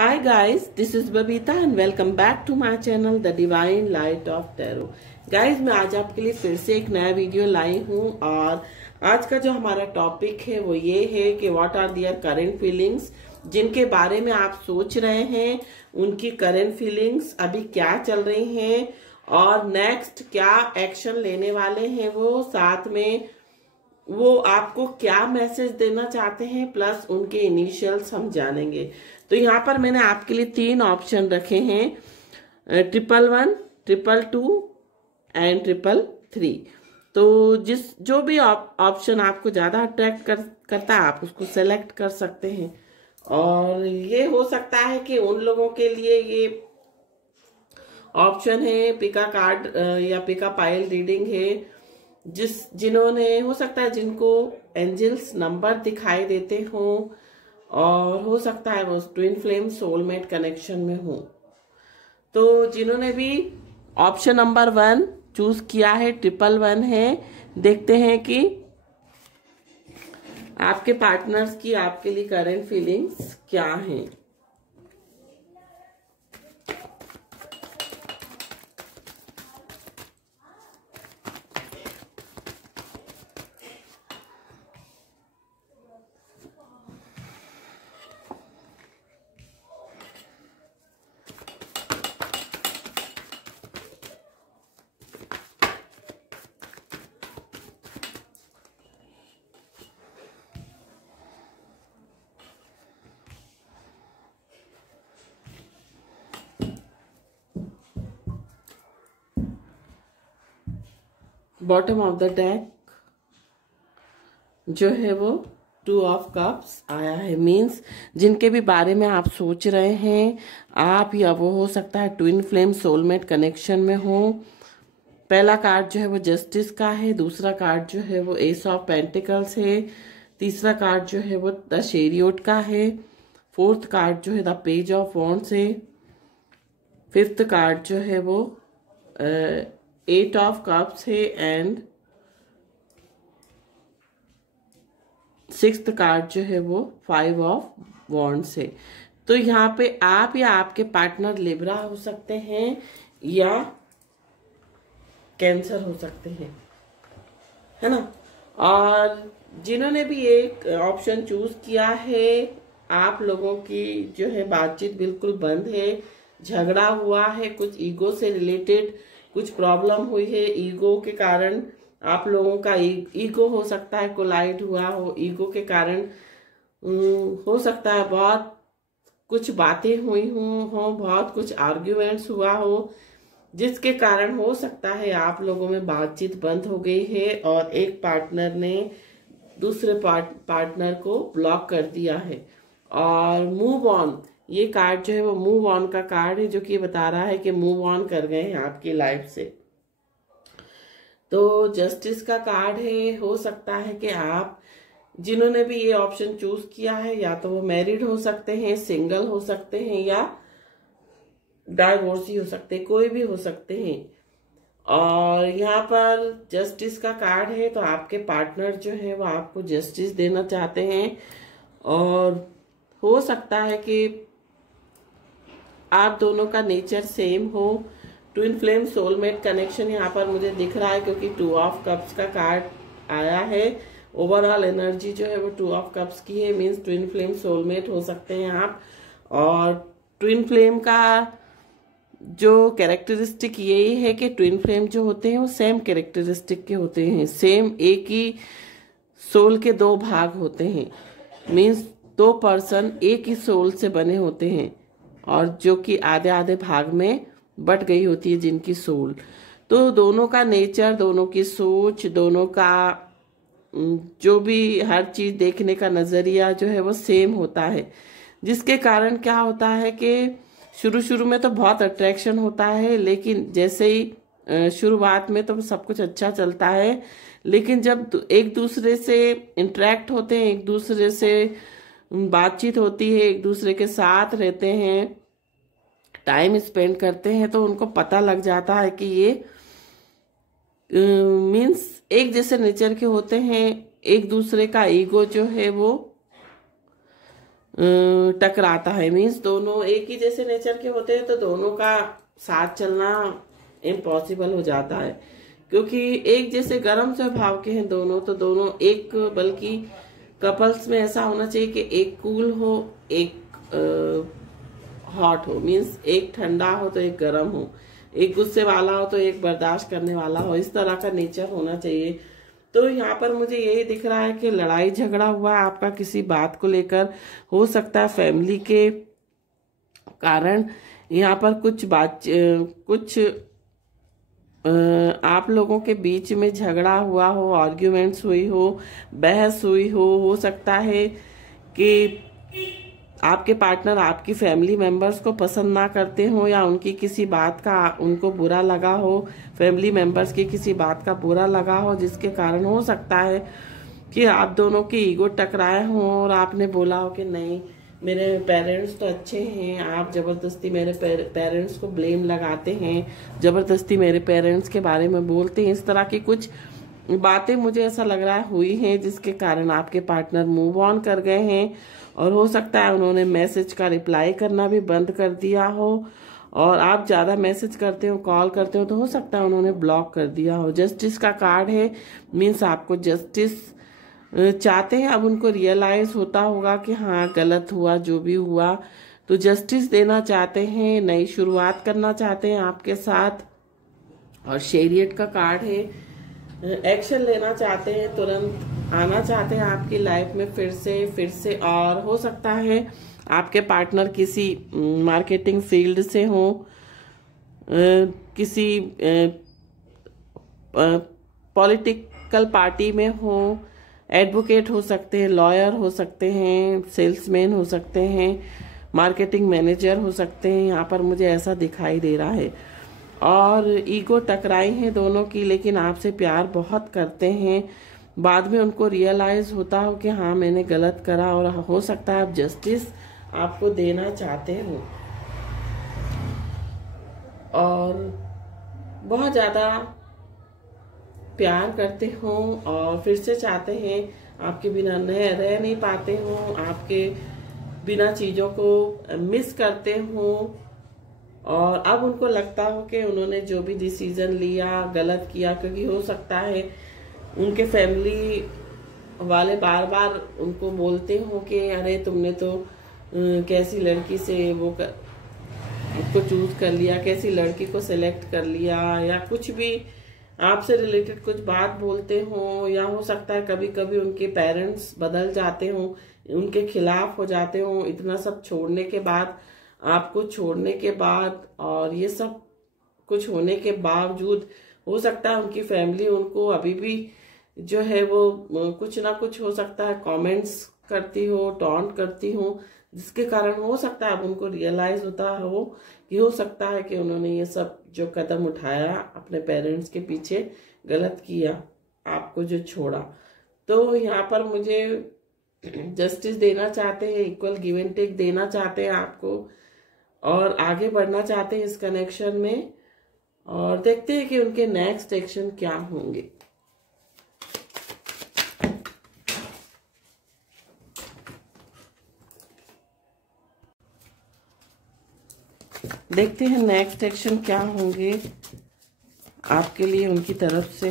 Hi guys, this is Babita and welcome back to my channel The Divine Light of Tarot। Guys मैं आज आपके लिए फिर से एक नया वीडियो लाई हूँ और आज का जो हमारा टॉपिक है वो ये है कि what are their current feelings. जिनके बारे में आप सोच रहे हैं उनकी करेंट फीलिंग्स अभी क्या चल रही हैं और नेक्स्ट क्या एक्शन लेने वाले हैं, वो साथ में वो आपको क्या मैसेज देना चाहते हैं, प्लस उनके इनिशियल्स हम जानेंगे। तो यहाँ पर मैंने आपके लिए 3 ऑप्शन रखे हैं, 111, 222 एंड 333। तो जो भी ऑप्शन आपको ज्यादा अट्रैक्ट करता है आप उसको सेलेक्ट कर सकते हैं। और ये हो सकता है कि उन लोगों के लिए ये ऑप्शन है पिका कार्ड या पिका पाइल रीडिंग है जिन्होंने हो सकता है जिनको एंजल्स नंबर दिखाई देते हों और हो सकता है वो ट्विन फ्लेम सोलमेट कनेक्शन में हो। तो जिन्होंने भी ऑप्शन नंबर 1 चूज किया है 111 है, देखते हैं कि आपके पार्टनर्स की आपके लिए करंट फीलिंग्स क्या हैं। बॉटम ऑफ द डेक जो है वो 2 ऑफ कप्स आया है। मीन्स जिनके भी बारे में आप सोच रहे हैं आप या वो हो सकता है ट्विन फ्लेम सोलमेट कनेक्शन में हो। पहला कार्ड जो है वो जस्टिस का है, दूसरा कार्ड जो है वो एस ऑफ पेंटिकल्स है, तीसरा कार्ड जो है वो द चैरियट का है, फोर्थ कार्ड जो है द पेज ऑफ वॉन्ड्स है, फिफ्थ कार्ड जो है वो 8 ऑफ कप्स है एंड 6th कार्ड जो है वो 5 ऑफ वॉन्ड्स है। तो यहाँ पे आप या आपके पार्टनर लिब्रा हो सकते हैं या कैंसर हो सकते हैं, है ना। और जिन्होंने भी एक ऑप्शन चूज किया है आप लोगों की जो है बातचीत बिल्कुल बंद है, झगड़ा हुआ है, कुछ ईगो से रिलेटेड कुछ प्रॉब्लम हुई है, ईगो के कारण आप लोगों का ईगो हो सकता है कोलाइड हुआ हो, ईगो के कारण हो सकता है बहुत कुछ बातें हुई हो, बहुत कुछ आर्ग्यूमेंट्स हुआ हो, जिसके कारण हो सकता है आप लोगों में बातचीत बंद हो गई है और एक पार्टनर ने दूसरे पार्टनर को ब्लॉक कर दिया है। और मूव ऑन, ये कार्ड जो है वो मूव ऑन का कार्ड है, जो कि बता रहा है कि मूव ऑन कर गए हैं आपकी लाइफ से। तो जस्टिस का कार्ड है, हो सकता है कि आप जिन्होंने भी ये ऑप्शन चूज किया है या तो वो मैरिड हो सकते हैं, सिंगल हो सकते हैं या डाइवोर्सी हो सकते हैं, कोई भी हो सकते हैं। और यहाँ पर जस्टिस का कार्ड है, तो आपके पार्टनर जो है वो आपको जस्टिस देना चाहते हैं और हो सकता है कि आप दोनों का नेचर सेम हो। ट्विन फ्लेम सोलमेट कनेक्शन यहाँ पर मुझे दिख रहा है क्योंकि 2 ऑफ कप्स का कार्ड आया है। ओवरऑल एनर्जी जो है वो 2 ऑफ कप्स की है, मींस ट्विन फ्लेम सोलमेट हो सकते हैं आप। और ट्विन फ्लेम का जो कैरेक्टरिस्टिक यही है कि ट्विन फ्लेम जो होते हैं वो सेम कैरेक्टरिस्टिक के होते हैं, सेम एक ही सोल के 2 भाग होते हैं, मींस 2 पर्सन एक ही सोल से बने होते हैं और जो कि आधे आधे भाग में बट गई होती है जिनकी सोल। तो दोनों का नेचर, दोनों की सोच, दोनों का जो भी हर चीज देखने का नजरिया जो है वो सेम होता है, जिसके कारण क्या होता है कि शुरू में तो बहुत अट्रैक्शन होता है, लेकिन जैसे ही शुरुआत में तो सब कुछ अच्छा चलता है, लेकिन जब एक दूसरे से इंटरेक्ट होते हैं, एक दूसरे से बातचीत होती है, एक दूसरे के साथ रहते हैं, टाइम स्पेंड करते हैं, तो उनको पता लग जाता है कि ये मीन्स एक जैसे नेचर के होते हैं। एक दूसरे का ईगो जो है वो टकराता है। मीन्स दोनों एक ही जैसे नेचर के होते हैं तो दोनों का साथ चलना इम्पॉसिबल हो जाता है, क्योंकि एक जैसे गर्म स्वभाव के हैं दोनों, तो दोनों एक, बल्कि कपल्स में ऐसा होना चाहिए कि एक कूल हो, एक हॉट हो। मीन्स एक ठंडा हो तो एक गर्म हो, एक गुस्से वाला हो तो एक बर्दाश्त करने वाला हो। इस तरह का नेचर होना चाहिए। तो यहाँ पर मुझे यही दिख रहा है कि लड़ाई झगड़ा हुआ है आपका किसी बात को लेकर, हो सकता है फैमिली के कारण यहाँ पर कुछ आप लोगों के बीच में झगड़ा हुआ हो, आर्ग्यूमेंट्स हुई हो, बहस हुई हो सकता है कि आपके पार्टनर आपकी फैमिली मेंबर्स को पसंद ना करते हो, या उनकी किसी बात का उनको बुरा लगा हो, फैमिली मेंबर्स की किसी बात का बुरा लगा हो, जिसके कारण हो सकता है कि आप दोनों की ईगो टकराए हो और आपने बोला हो कि नहीं मेरे पेरेंट्स तो अच्छे हैं, आप जबरदस्ती मेरे पेरेंट्स को ब्लेम लगाते हैं, जबरदस्ती मेरे पेरेंट्स के बारे में बोलते हैं। इस तरह की कुछ बातें मुझे ऐसा लग रहा है हुई हैं, जिसके कारण आपके पार्टनर मूव ऑन कर गए हैं। और हो सकता है उन्होंने मैसेज का रिप्लाई करना भी बंद कर दिया हो, और आप ज़्यादा मैसेज करते हो, कॉल करते हो, तो हो सकता है उन्होंने ब्लॉक कर दिया हो। जस्टिस का कार्ड है, मीन्स आपको जस्टिस चाहते हैं। अब उनको रियलाइज होता होगा कि हाँ गलत हुआ जो भी हुआ, तो जस्टिस देना चाहते हैं, नई शुरुआत करना चाहते हैं आपके साथ। और चैरियट का कार्ड है, एक्शन लेना चाहते हैं, तुरंत आना चाहते हैं आपकी लाइफ में फिर से। और हो सकता है आपके पार्टनर किसी मार्केटिंग फील्ड से हो, किसी पॉलिटिकल पार्टी में हो, एडवोकेट हो सकते हैं, लॉयर हो सकते हैं, सेल्समैन हो सकते हैं, मार्केटिंग मैनेजर हो सकते हैं। यहाँ पर मुझे ऐसा दिखाई दे रहा है। और ईगो टकराई है दोनों की, लेकिन आपसे प्यार बहुत करते हैं। बाद में उनको रियलाइज होता हो कि हाँ मैंने गलत करा, और हो सकता है आप जस्टिस आपको देना चाहते हो, और बहुत ज़्यादा प्यार करते हो, और फिर से चाहते हैं आपके बिना रह नहीं पाते हो, आपके बिना चीज़ों को मिस करते हो। और अब उनको लगता हो कि उन्होंने जो भी डिसीजन लिया गलत किया, क्योंकि हो सकता है उनके फैमिली वाले बार बार उनको बोलते हो कि अरे तुमने तो कैसी लड़की से उसको चूज कर लिया, कैसी लड़की को सिलेक्ट कर लिया, या कुछ भी आपसे रिलेटेड कुछ बात बोलते हो। या हो सकता है कभी कभी उनके पेरेंट्स बदल जाते हो, उनके खिलाफ हो जाते हो, इतना सब छोड़ने के बाद, आपको छोड़ने के बाद, और ये सब कुछ होने के बावजूद हो सकता है उनकी फैमिली उनको अभी भी जो है वो कुछ ना कुछ हो सकता है कमेंट्स करती हो, टॉन्ट करती हो, जिसके कारण हो सकता है अब उनको रियलाइज होता हो कि हो सकता है कि उन्होंने ये सब जो कदम उठाया अपने पेरेंट्स के पीछे गलत किया, आपको जो छोड़ा। तो यहाँ पर मुझे जस्टिस देना चाहते हैं, इक्वल गिव एंड टेक देना चाहते हैं आपको, और आगे बढ़ना चाहते हैं इस कनेक्शन में। और देखते हैं कि उनके नेक्स्ट एक्शन क्या होंगे। देखते हैं नेक्स्ट एक्शन क्या होंगे आपके लिए उनकी तरफ से।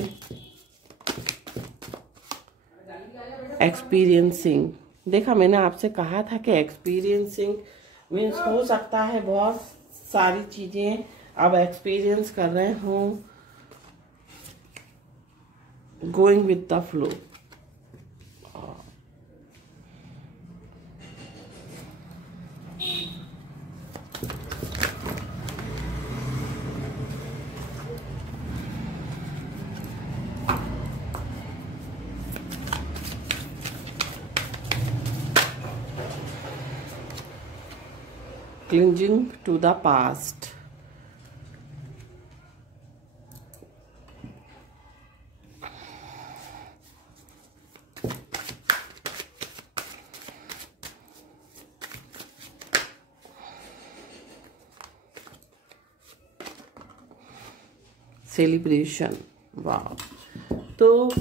एक्सपीरियंसिंग, देखा मैंने आपसे कहा था कि एक्सपीरियंसिंग मीन्स हो सकता है बहुत सारी चीजें अब एक्सपीरियंस कर रहे हो, going with the flow. Clinging to the past. Celebration. वाह, तो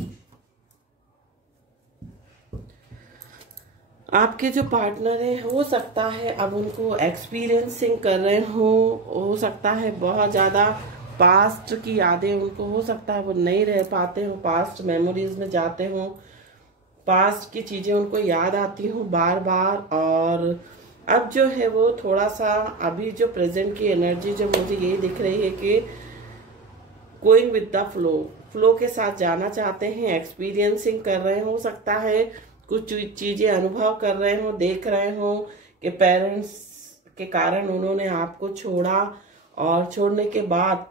आपके जो पार्टनर है हो सकता है अब उनको एक्सपीरियंसिंग कर रहे हो सकता है बहुत ज्यादा पास्ट की यादें उनको हो सकता है वो नहीं रह पाते हो, पास्ट मेमोरीज में जाते हो, पास्ट की चीजें उनको याद आती हो बार बार। और अब जो है वो थोड़ा सा अभी जो प्रेजेंट की एनर्जी जो मुझे यही दिख रही है कि गोइंग विद द फ्लो के साथ जाना चाहते हैं, एक्सपीरियंसिंग कर रहे हो सकता है, कुछ चीजें अनुभव कर रहे हो, देख रहे हो कि पेरेंट्स के कारण उन्होंने आपको छोड़ा और छोड़ने के बाद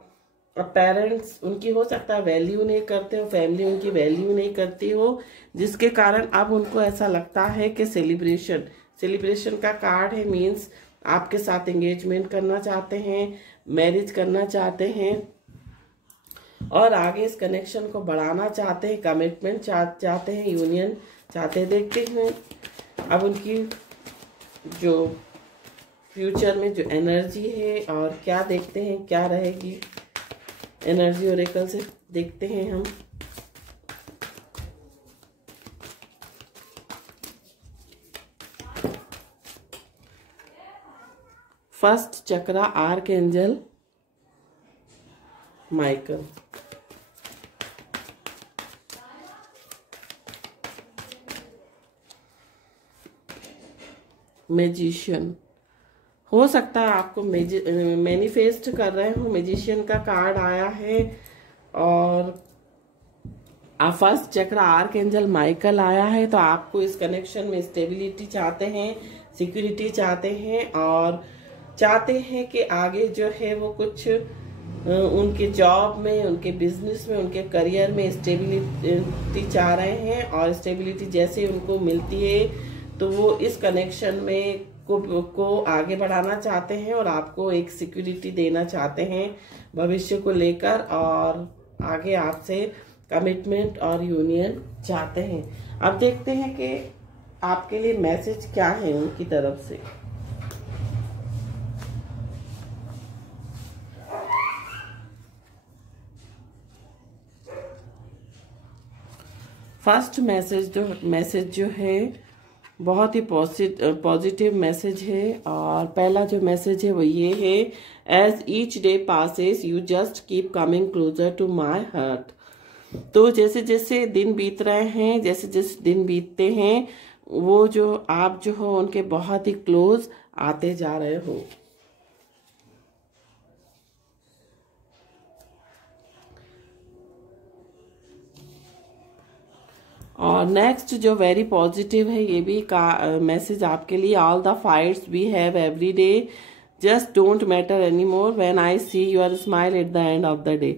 अब पेरेंट्स उनकी हो सकता है वैल्यू नहीं करते हो, फैमिली उनकी वैल्यू नहीं करती हो, जिसके कारण अब उनको ऐसा लगता है कि सेलिब्रेशन का कार्ड है, मीन्स आपके साथ एंगेजमेंट करना चाहते हैं, मैरिज करना चाहते हैं और आगे इस कनेक्शन को बढ़ाना चाहते हैं, कमिटमेंट चाहते हैं, यूनियन चाहते हैं। देखते हैं अब उनकी जो फ्यूचर में जो एनर्जी है और क्या देखते हैं क्या रहेगी एनर्जी ओरेकल से देखते हैं हम। फर्स्ट चक्रा आर्कएंजल माइकल, मैजिशियन, हो सकता है आपको मैनिफेस्ट कर रहे हो, मैजिशियन का कार्ड आया है और फर्स्ट चक्र आर्कएंजल माइकल आया है, तो आपको इस कनेक्शन में स्टेबिलिटी चाहते हैं, सिक्योरिटी चाहते हैं और चाहते हैं कि आगे जो है वो कुछ उनके जॉब में, उनके बिजनेस में, उनके करियर में स्टेबिलिटी चाह रहे हैं और स्टेबिलिटी जैसे उनको मिलती है तो वो इस कनेक्शन में को आगे बढ़ाना चाहते हैं और आपको एक सिक्योरिटी देना चाहते हैं भविष्य को लेकर और आगे आपसे कमिटमेंट और यूनियन चाहते हैं। अब देखते हैं कि आपके लिए मैसेज क्या है उनकी तरफ से। फर्स्ट मैसेज जो है बहुत ही पॉजिटिव मैसेज है और पहला जो मैसेज है वो ये है, as each day passes you just keep coming closer to my heart. तो जैसे जैसे दिन बीत रहे हैं, जैसे जैसे दिन बीतते हैं वो जो आप जो हो उनके बहुत ही क्लोज आते जा रहे हो। और नेक्स्ट जो वेरी पॉजिटिव है ये भी मैसेज आपके लिए, all the fights we have every day just don't matter any more when I see your smile at the end of the day.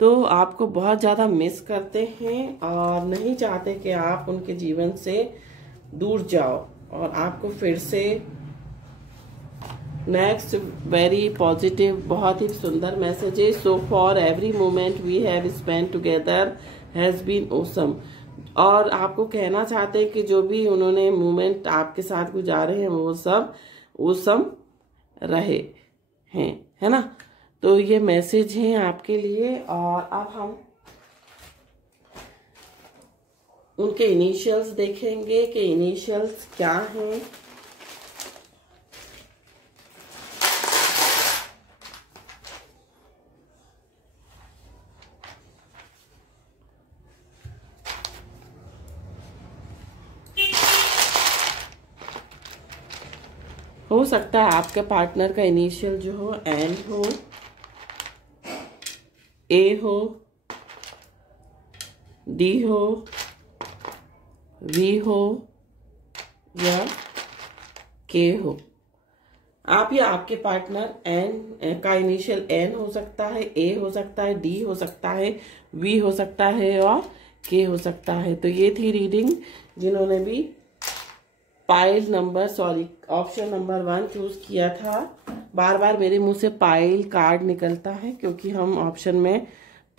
तो आपको बहुत ज़्यादा मिस करते हैं और नहीं चाहते कि आप उनके जीवन से दूर जाओ और आपको फिर से नेक्स्ट वेरी पॉजिटिव बहुत ही सुंदर मैसेज है, so for every moment we have spend together has been awesome. और आपको कहना चाहते हैं कि जो भी उन्होंने मोमेंट आपके साथ गुजारे हैं वो सब ऑसम रहे हैं, है ना। तो ये मैसेज है आपके लिए। और अब हम उनके इनिशियल्स देखेंगे कि इनिशियल्स क्या हैं। हो सकता है आपके पार्टनर का इनिशियल जो हो एन हो, ए हो, डी हो, वी हो या के हो। आप या आपके पार्टनर एन का इनिशियल एन हो सकता है, ए हो सकता है, डी हो सकता है, वी हो सकता है और के हो सकता है। तो ये थी रीडिंग। जिन्होंने भी ऑप्शन नंबर 1 चूज किया था, बार बार मेरे मुंह से पाइल कार्ड निकलता है क्योंकि हम ऑप्शन में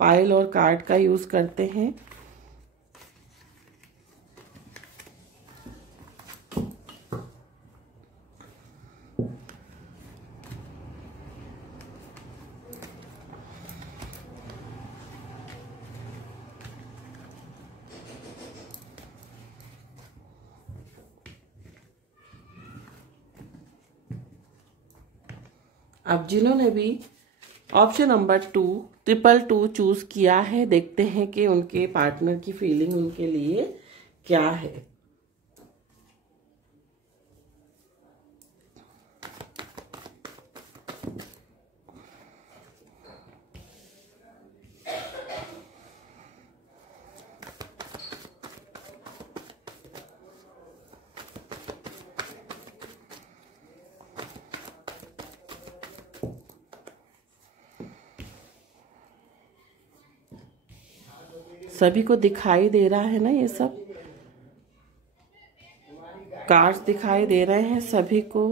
पाइल और कार्ड का यूज करते हैं। अब जिन्होंने भी ऑप्शन नंबर 2 222 चूज किया है, देखते हैं कि उनके पार्टनर की फीलिंग उनके लिए क्या है। सभी को दिखाई दे रहा है ना, ये सब कार्ड्स दिखाई दे रहे हैं सभी को।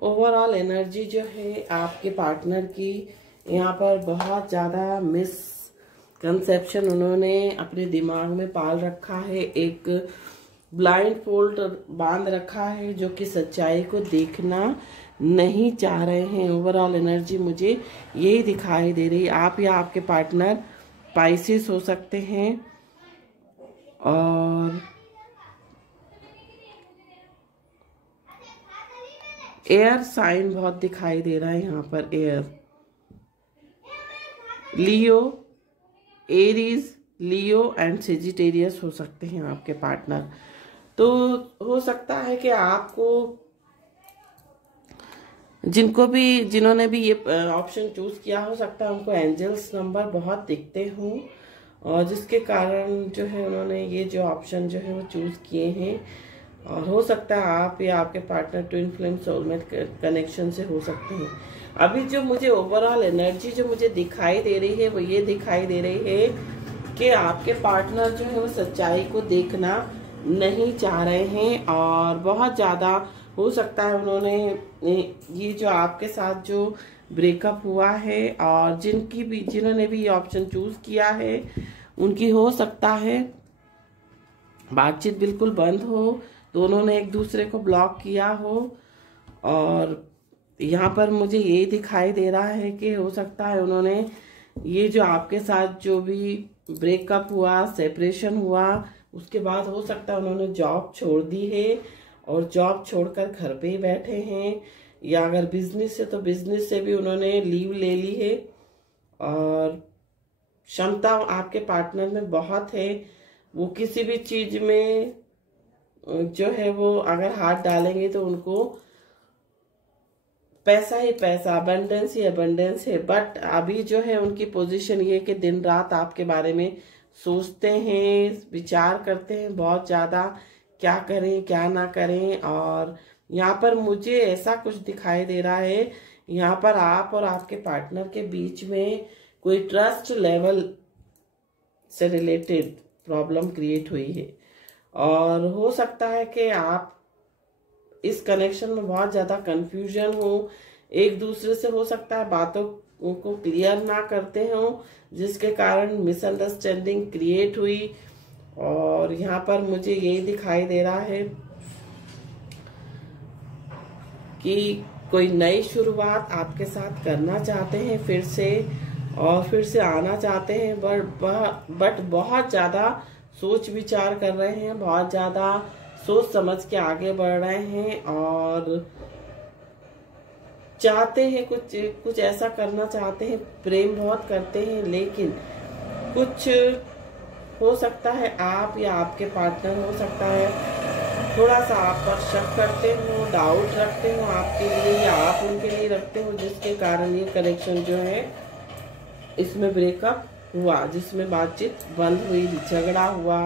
ओवरऑल एनर्जी जो है आपके पार्टनर की, यहाँ पर बहुत ज़्यादा मिसकंसेप्शन उन्होंने अपने दिमाग में पाल रखा है, एक ब्लाइंड फोल्ड बांध रखा है जो कि सच्चाई को देखना नहीं चाह रहे हैं। ओवरऑल एनर्जी मुझे यही दिखाई दे रही है। आप या आपके पार्टनर पाइसेस हो सकते हैं और एयर साइन बहुत दिखाई दे रहा है यहाँ पर। Air, Leo, Aries, Leo and Sagittarius हो सकते हैं आपके पार्टनर। तो हो सकता है कि आपको जिन्होंने भी ये ऑप्शन चूज किया, हो सकता है उनको एंजल्स नंबर बहुत दिखते हों और जिसके कारण जो है उन्होंने ये जो ऑप्शन जो है वो चूज किए हैं। और हो सकता है आप या आपके partner twin flame soulmate connection से हो सकते हैं। अभी जो मुझे ओवरऑल एनर्जी जो मुझे दिखाई दे रही है वो ये दिखाई दे रही है कि आपके पार्टनर जो है वो सच्चाई को देखना नहीं चाह रहे हैं और बहुत ज़्यादा हो सकता है उन्होंने ये जो आपके साथ जो ब्रेकअप हुआ है और जिन्होंने भी ये ऑप्शन चूज किया है उनकी हो सकता है बातचीत बिल्कुल बंद हो, दोनों ने एक दूसरे को ब्लॉक किया हो। और यहाँ पर मुझे ये दिखाई दे रहा है कि हो सकता है उन्होंने ये जो आपके साथ जो भी ब्रेकअप हुआ, सेपरेशन हुआ, उसके बाद हो सकता है उन्होंने जॉब छोड़ दी है और जॉब छोड़कर घर पे ही बैठे हैं, या अगर बिजनेस है तो बिजनेस से भी उन्होंने लीव ले ली है। और क्षमता आपके पार्टनर में बहुत है, वो किसी भी चीज में जो है वो अगर हाथ डालेंगे तो उनको पैसा ही पैसा, अबंडेंस ही अबंडेंस है। बट अभी जो है उनकी पोजीशन ये कि दिन रात आपके बारे में सोचते हैं, विचार करते हैं बहुत ज्यादा, क्या करें क्या ना करें। और यहाँ पर मुझे ऐसा कुछ दिखाई दे रहा है, यहाँ पर आप और आपके पार्टनर के बीच में कोई ट्रस्ट लेवल से रिलेटेड प्रॉब्लम क्रिएट हुई है और हो सकता है कि आप इस कनेक्शन में बहुत ज्यादा कंफ्यूजन हो, एक दूसरे से हो सकता है बातों को क्लियर ना करते हो, जिसके कारण मिसअंडरस्टैंडिंग क्रिएट हुई। और यहाँ पर मुझे यही दिखाई दे रहा है कि कोई नई शुरुआत आपके साथ करना चाहते हैं फिर से, और फिर से आना चाहते हैं, बट बहुत ज्यादा सोच विचार कर रहे हैं, बहुत ज्यादा सोच समझ के आगे बढ़ रहे हैं और चाहते हैं कुछ ऐसा करना चाहते हैं, प्रेम बहुत करते हैं, लेकिन कुछ हो सकता है आप या आपके पार्टनर हो सकता है थोड़ा सा आप पर शक करते हो, डाउट रखते हो आपके लिए या आप उनके लिए रखते हो, जिसके कारण ये कनेक्शन जो है इसमें ब्रेकअप हुआ, जिसमें बातचीत बंद हुई, झगड़ा हुआ,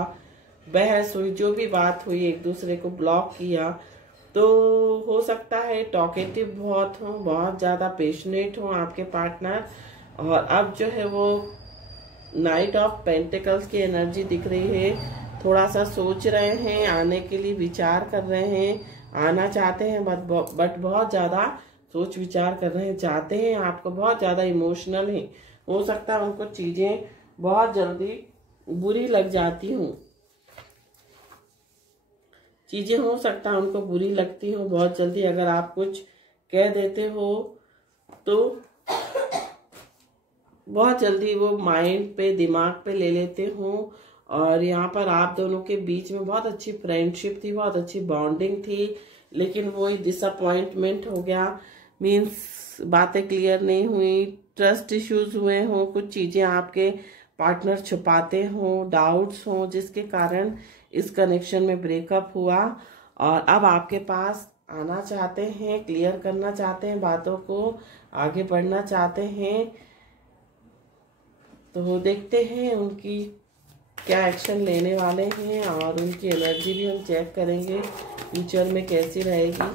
बहस हुई, जो भी बात हुई, एक दूसरे को ब्लॉक किया। तो हो सकता है टॉकेटिव बहुत हो, बहुत ज्यादा पेशनेट हो आपके पार्टनर। और अब जो है वो नाइट ऑफ पेंटिकल्स की एनर्जी दिख रही है, थोड़ा सा सोच रहे हैं, आने के लिए विचार कर रहे हैं, आना चाहते हैं बट बहुत ज्यादा सोच विचार कर रहे हैं, चाहते हैं आपको, बहुत ज्यादा इमोशनल है। हो सकता है उनको चीजें बहुत जल्दी बुरी लग जाती हूँ, चीजें हो सकता है उनको बुरी लगती हो बहुत जल्दी। अगर आप कुछ कह देते हो तो बहुत जल्दी वो माइंड पे, दिमाग पे ले लेते हो। और यहाँ पर आप दोनों के बीच में बहुत अच्छी फ्रेंडशिप थी, बहुत अच्छी बॉन्डिंग थी, लेकिन वही डिसअपॉइंटमेंट हो गया। मीन्स बातें क्लियर नहीं हुई, ट्रस्ट इश्यूज हुए हों, कुछ चीजें आपके पार्टनर छुपाते हों, डाउट्स हों, जिसके कारण इस कनेक्शन में ब्रेकअप हुआ। और अब आपके पास आना चाहते हैं, क्लियर करना चाहते हैं बातों को, आगे बढ़ना चाहते हैं। तो देखते हैं उनकी क्या एक्शन लेने वाले हैं, और उनकी एनर्जी भी हम चेक करेंगे फ्यूचर में कैसी रहेगी।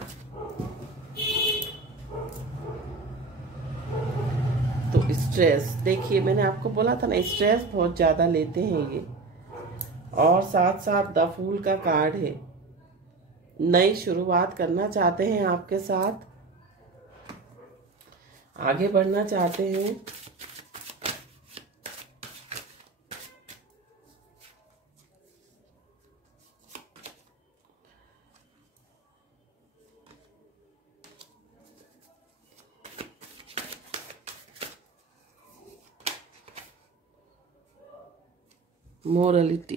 तो स्ट्रेस, देखिए मैंने आपको बोला था ना, स्ट्रेस बहुत ज्यादा लेते हैं ये। और साथ साथ द फूल का कार्ड है। नई शुरुआत करना चाहते हैं आपके साथ, आगे बढ़ना चाहते हैं। मोरलिटी,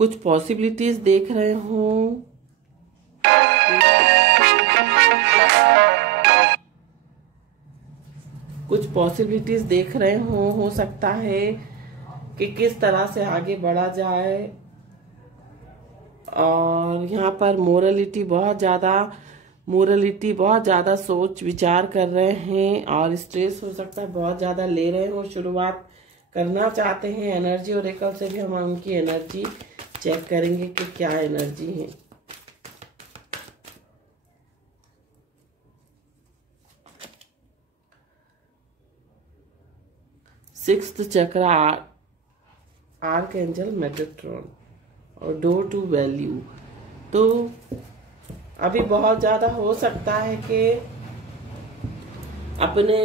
कुछ पॉसिबिलिटीज देख रहे हो, कुछ पॉसिबिलिटीज देख रहे हो सकता है कि किस तरह से आगे बढ़ा जाए। और यहाँ पर मोरलिटी बहुत ज्यादा सोच विचार कर रहे हैं, और स्ट्रेस हो सकता है बहुत ज्यादा ले रहे हो, शुरुआत करना चाहते हैं। एनर्जी ओरेकल से भी हम उनकी एनर्जी चेक करेंगे कि क्या एनर्जी है। सिक्स्थ चक्र, आर्कएंजल मेटाट्रॉन और डोर टू वैल्यू। तो अभी बहुत ज्यादा हो सकता है कि अपने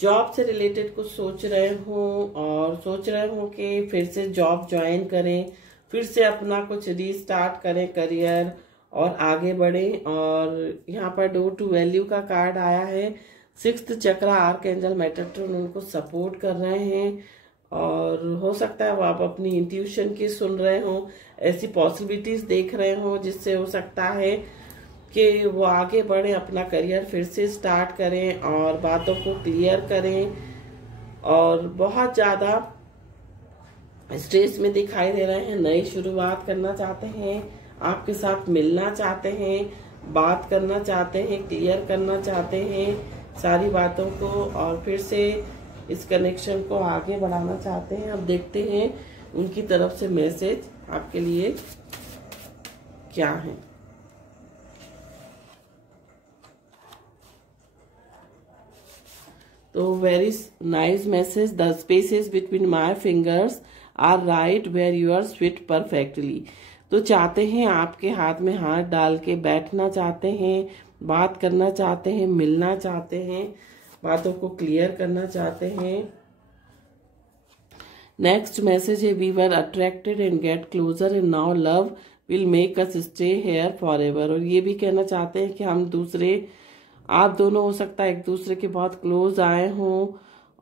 जॉब से रिलेटेड कुछ सोच रहे हो, और सोच रहे हो कि फिर से जॉब ज्वाइन करें, फिर से अपना कुछ रीस्टार्ट करें करियर और आगे बढ़ें। और यहाँ पर डोर टू वैल्यू का कार्ड आया है। सिक्स्थ चक्र, आर्कएंजल मेटाट्रॉन उनको सपोर्ट कर रहे हैं, और हो सकता है वो आप अपनी इंट्यूशन की सुन रहे हो, ऐसी पॉसिबिलिटीज देख रहे हो जिससे हो सकता है कि वो आगे बढ़े, अपना करियर फिर से स्टार्ट करें और बातों को क्लियर करें। और बहुत ज्यादा स्ट्रेस में दिखाई दे रहे हैं, नई शुरुआत करना चाहते हैं, आपके साथ मिलना चाहते हैं, बात करना चाहते हैं, क्लियर करना चाहते हैं सारी बातों को, और फिर से इस कनेक्शन को आगे बढ़ाना चाहते हैं। अब देखते हैं उनकी तरफ से मैसेज आपके लिए क्या है। तो very nice message, the spaces between my fingers are right where you are fit perfectly. तो चाहते हैं आपके हाथ में हाथ डाल के बैठना चाहते हैं, बात करना चाहते हैं, मिलना चाहते हैं, बातों को क्लियर करना चाहते हैं। नेक्स्ट मैसेज है, we were attracted and get closer and now love will make us stay here for ever. और ये भी कहना चाहते हैं कि आप दोनों हो सकता है एक दूसरे के बहुत क्लोज आए हों,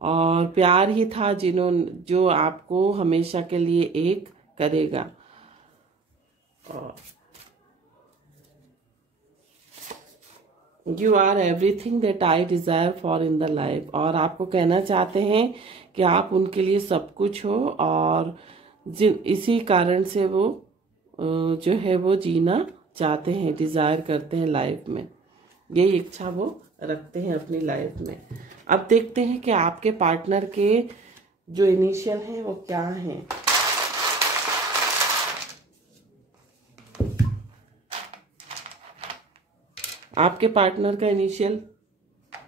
और प्यार ही था जो आपको हमेशा के लिए एक करेगा। You are everything that I desire for in the life. और आपको कहना चाहते हैं कि आप उनके लिए सब कुछ हो, और इसी कारण से वो जो है वो जीना चाहते हैं, डिजायर करते हैं लाइफ में, यही इच्छा वो रखते हैं अपनी लाइफ में। अब देखते हैं कि आपके पार्टनर के जो इनिशियल हैं वो क्या हैं। आपके पार्टनर का इनिशियल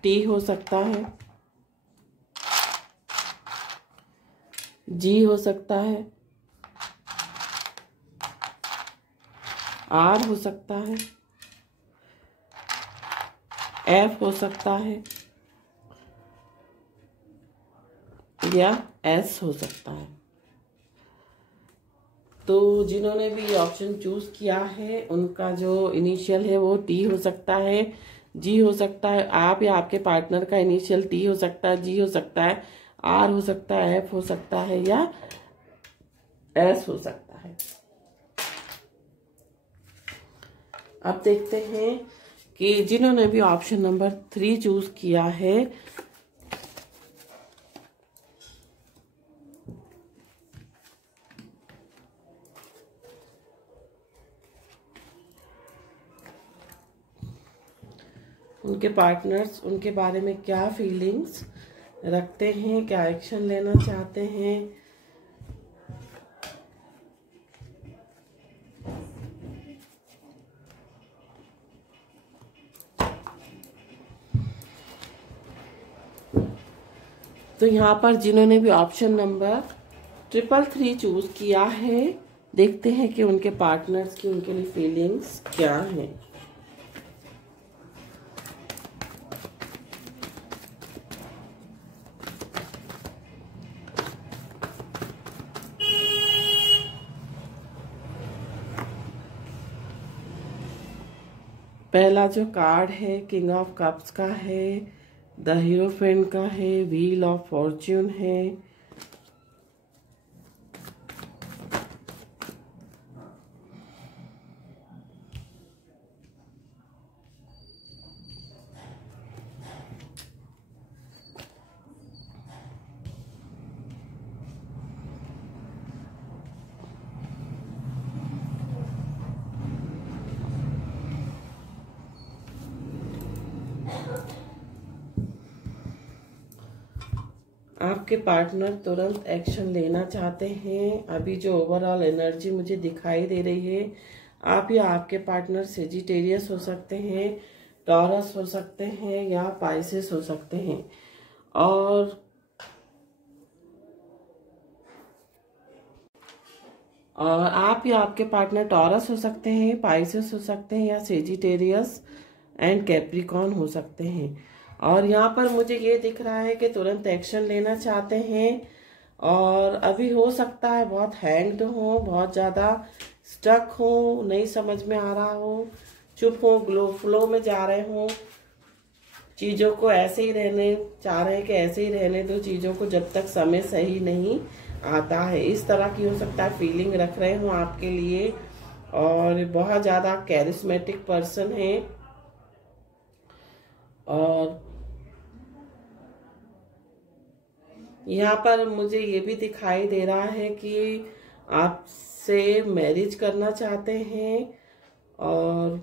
टी हो सकता है, जी हो सकता है, आर हो सकता है, एफ हो सकता है या एस हो सकता है। तो जिन्होंने भी ये ऑप्शन चूज किया है उनका जो इनिशियल है वो टी हो सकता है, जी हो सकता है, आप या आपके पार्टनर का इनिशियल टी हो सकता है, जी हो सकता है, आर हो सकता है, एफ हो सकता है या एस हो सकता है। अब देखते हैं कि जिन्होंने भी ऑप्शन नंबर 3 चूज किया है उनके पार्टनर्स उनके बारे में क्या फीलिंग्स रखते हैं, क्या एक्शन लेना चाहते हैं। तो यहाँ पर जिन्होंने भी ऑप्शन नंबर 333 चूज किया है, देखते हैं कि उनके पार्टनर्स की उनके लिए फीलिंग्स क्या हैं। पहला जो कार्ड है किंग ऑफ कप्स का है, द हीरोइंन का है, व्हील ऑफ फॉर्च्यून है, आपके पार्टनर तुरंत एक्शन लेना चाहते हैं। अभी जो ओवरऑल एनर्जी मुझे दिखाई दे रही है, आप या आपके पार्टनर सेजिटेरियस हो सकते हैं, टॉरस हो सकते हैं या पाइसेस हो सकते हैं। और आप या आपके पार्टनर टॉरस हो सकते हैं, पाइसेस हो सकते हैं या सेजिटेरियस एंड कैप्रिकॉर्न हो सकते हैं। और यहाँ पर मुझे ये दिख रहा है कि तुरंत एक्शन लेना चाहते हैं और अभी हो सकता है बहुत हैंग्ड हो, बहुत ज़्यादा स्टक हो, नहीं समझ में आ रहा हो, चुप हो, फ्लो में जा रहे हो, चीज़ों को ऐसे ही रहने चाह रहे हैं कि ऐसे ही रहने दो चीज़ों को जब तक समय सही नहीं आता है। इस तरह की हो सकता है फीलिंग रख रहे हो आपके लिए। और बहुत ज़्यादा कैरिस्मेटिक पर्सन है और यहाँ पर मुझे ये भी दिखाई दे रहा है कि आपसे मैरिज करना चाहते हैं और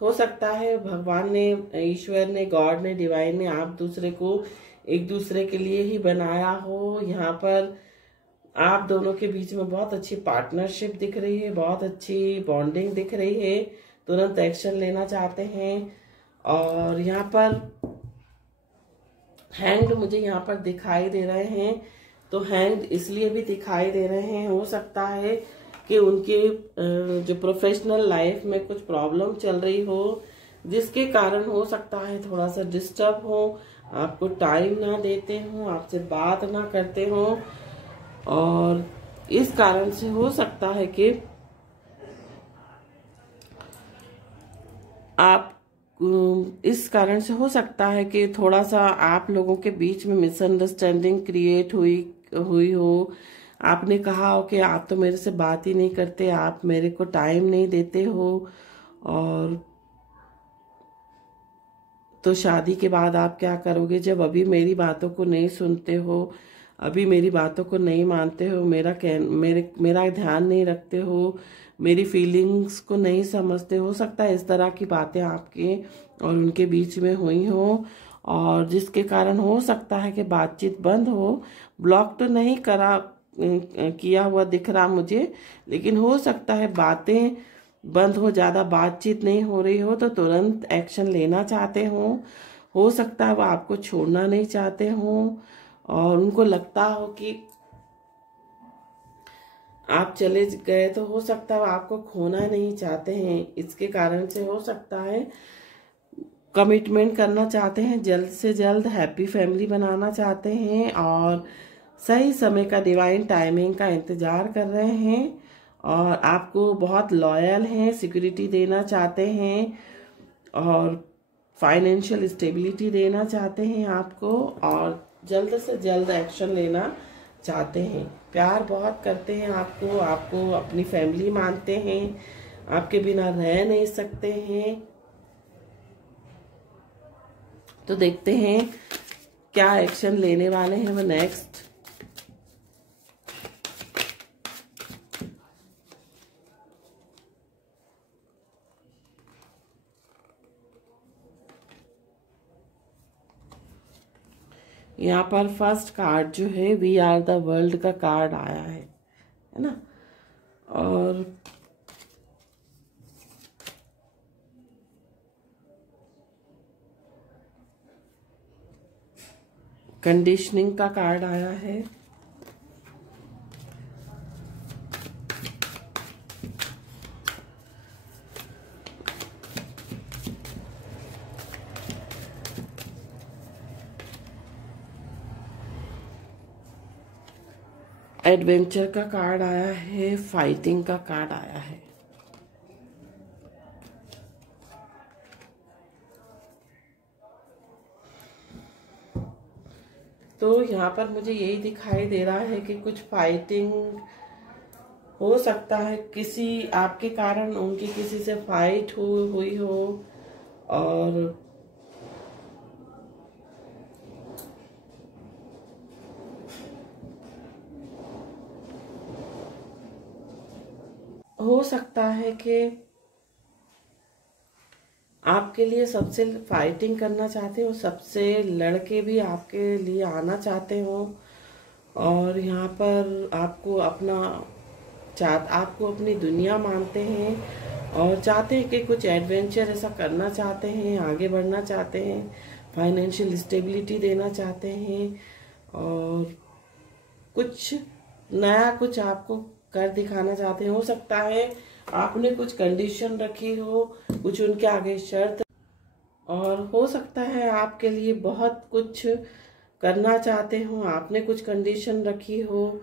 हो सकता है भगवान ने, ईश्वर ने, गॉड ने, डिवाइन ने आप दूसरे को एक दूसरे के लिए ही बनाया हो। यहाँ पर आप दोनों के बीच में बहुत अच्छी पार्टनरशिप दिख रही है, बहुत अच्छी बॉन्डिंग दिख रही है, तुरंत एक्शन लेना चाहते हैं। और यहाँ पर हैंड मुझे यहाँ पर दिखाई दे रहे हैं, तो हैंड इसलिए भी दिखाई दे रहे हैं, हो सकता है कि उनके जो प्रोफेशनल लाइफ में कुछ प्रॉब्लम चल रही हो जिसके कारण हो सकता है थोड़ा सा डिस्टर्ब हो, आपको टाइम ना देते हो, आपसे बात ना करते हो और इस कारण से हो सकता है कि आप इस कारण से हो सकता है कि थोड़ा सा आप लोगों के बीच में मिसअंडरस्टैंडिंग क्रिएट हुई हो। आपने कहा हो कि आप तो मेरे से बात ही नहीं करते, आप मेरे को टाइम नहीं देते हो और तो शादी के बाद आप क्या करोगे जब अभी मेरी बातों को नहीं सुनते हो, अभी मेरी बातों को नहीं मानते हो, मेरा ध्यान नहीं रखते हो, मेरी फीलिंग्स को नहीं समझते। हो सकता है इस तरह की बातें आपके और उनके बीच में हुई हो और जिसके कारण हो सकता है कि बातचीत बंद हो। ब्लॉक तो नहीं किया हुआ दिख रहा मुझे, लेकिन हो सकता है बातें बंद हो, ज़्यादा बातचीत नहीं हो रही हो तो तुरंत एक्शन लेना चाहते हो सकता है वो आपको छोड़ना नहीं चाहते हो और उनको लगता हो कि आप चले गए तो हो सकता है आपको खोना नहीं चाहते हैं, इसके कारण से हो सकता है कमिटमेंट करना चाहते हैं, जल्द से जल्द हैप्पी फैमिली बनाना चाहते हैं और सही समय का डिवाइन टाइमिंग का इंतजार कर रहे हैं और आपको बहुत लॉयल हैं, सिक्योरिटी देना चाहते हैं और फाइनेंशियल स्टेबिलिटी देना चाहते हैं आपको और जल्द से जल्द एक्शन लेना चाहते हैं। प्यार बहुत करते हैं आपको, आपको अपनी फैमिली मानते हैं, आपके बिना रह नहीं सकते हैं। तो देखते हैं क्या एक्शन लेने वाले हैं वो नेक्स्ट। यहाँ पर फर्स्ट कार्ड जो है वी आर द वर्ल्ड का कार्ड आया है ना, और कंडीशनिंग का कार्ड आया है, एडवेंचर का कार्ड आया है, फाइटिंग का कार्ड आया है। तो यहाँ पर मुझे यही दिखाई दे रहा है कि कुछ फाइटिंग हो सकता है, किसी आपके कारण उनकी किसी से फाइट हुई हो और हो सकता है कि आपके लिए सबसे फाइटिंग करना चाहते हो, सबसे लड़के भी आपके लिए आना चाहते हो और यहाँ पर आपको आपको अपनी दुनिया मानते हैं और चाहते हैं कि कुछ एडवेंचर ऐसा करना चाहते हैं, आगे बढ़ना चाहते हैं, फाइनेंशियल स्टेबिलिटी देना चाहते हैं और कुछ नया कुछ आपको कर दिखाना चाहते हैं। हो सकता है आपने कुछ कंडीशन रखी हो, कुछ उनके आगे शर्त, और हो सकता है आपके लिए बहुत कुछ करना चाहते हो, आपने कुछ कंडीशन रखी हो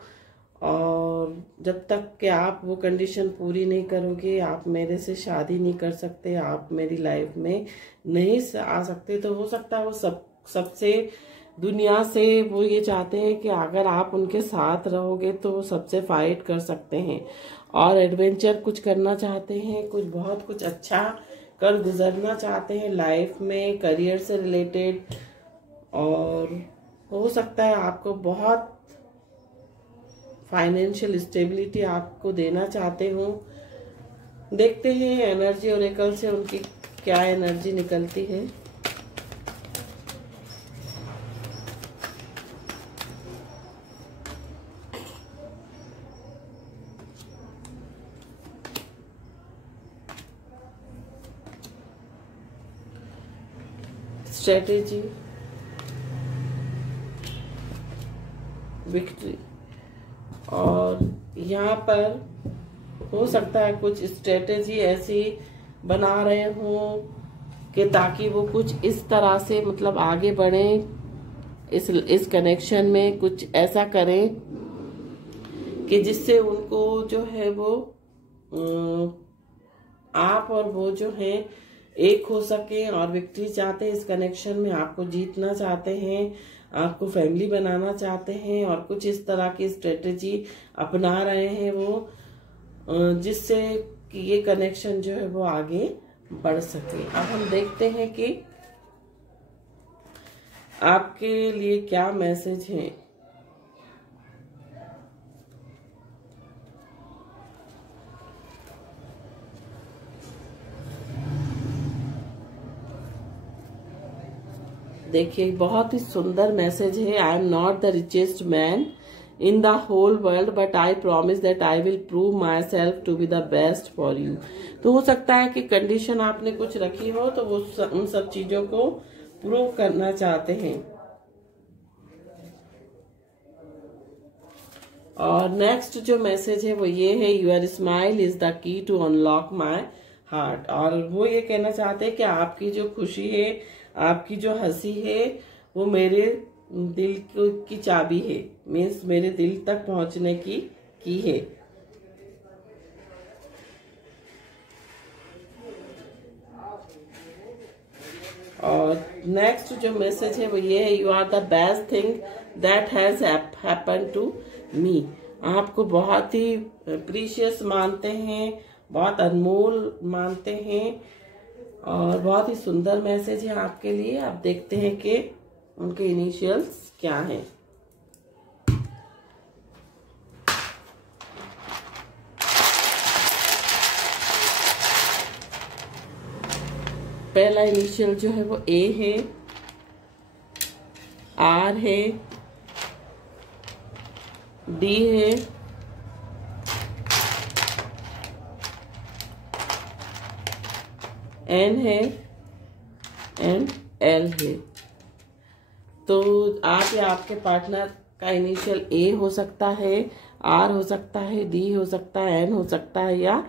और जब तक कि आप वो कंडीशन पूरी नहीं करोगे आप मेरे से शादी नहीं कर सकते, आप मेरी लाइफ में नहीं आ सकते। तो हो सकता है वो सबसे दुनिया से वो ये चाहते हैं कि अगर आप उनके साथ रहोगे तो वो सबसे फाइट कर सकते हैं और एडवेंचर कुछ करना चाहते हैं, कुछ बहुत कुछ अच्छा कर गुजरना चाहते हैं लाइफ में, करियर से रिलेटेड, और हो सकता है आपको बहुत फाइनेंशियल स्टेबिलिटी आपको देना चाहते हो। देखते हैं एनर्जी ओरेकल से उनकी क्या एनर्जी निकलती है। स्ट्रेटेजी, विक्ट्री, और यहाँ पर हो सकता है कुछ स्ट्रेटेजी ऐसी बना रहे हो कि ताकि वो कुछ इस तरह से मतलब आगे बढ़े, इस कनेक्शन में कुछ ऐसा करें कि जिससे उनको जो है वो आप और वो जो है एक हो सके और विक्ट्री चाहते हैं इस कनेक्शन में, आपको जीतना चाहते हैं, आपको फैमिली बनाना चाहते हैं और कुछ इस तरह की स्ट्रेटेजी अपना रहे हैं वो, जिससे कि ये कनेक्शन जो है वो आगे बढ़ सके। अब हम देखते हैं कि आपके लिए क्या मैसेज है। देखिए बहुत ही सुंदर मैसेज है। I am not the richest man in the whole world but I promise that I will prove myself to be the best for you. तो हो सकता है कि कंडीशन आपने कुछ रखी हो तो वो उन सब चीजों को प्रूव करना चाहते हैं। और नेक्स्ट जो मैसेज है वो ये है, your smile is the key to unlock my heart. और वो ये कहना चाहते हैं कि आपकी जो खुशी है, आपकी जो हंसी है, वो मेरे दिल की चाबी है, मीन्स मेरे दिल तक पहुंचने की है। और नेक्स्ट जो मैसेज है वो ये है, you are the best thing that has happen to me. आपको बहुत ही प्रीशियस मानते हैं, बहुत अनमोल मानते हैं, और बहुत ही सुंदर मैसेज है आपके लिए। आप देखते हैं कि उनके इनिशियल्स क्या हैं। पहला इनिशियल जो है वो ए है, आर है, डी है, एन है एंड एल है। तो आप या आपके पार्टनर का इनिशियल ए हो सकता है, आर हो सकता है, डी हो सकता है, एन हो सकता है या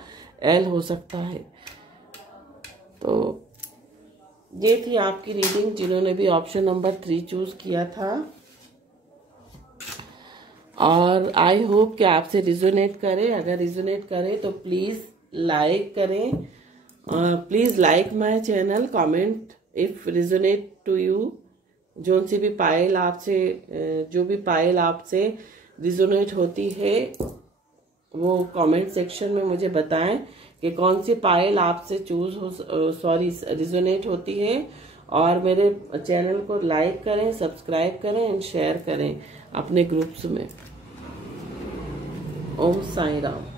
एल हो सकता है। तो ये थी आपकी रीडिंग जिन्होंने भी ऑप्शन नंबर 3 चूज किया था। और आई होप कि आपसे रिजोनेट करे। अगर रिजोनेट करे तो प्लीज लाइक करें, please like my channel, comment if resonate to you. जो भी पायल आपसे रिजोनेट होती है वो कमेंट सेक्शन में मुझे बताएं कि कौन सी पायल आपसे रिजोनेट होती है। और मेरे चैनल को लाइक करें, सब्सक्राइब करें एंड शेयर करें अपने ग्रुप्स में। ओम साई राम।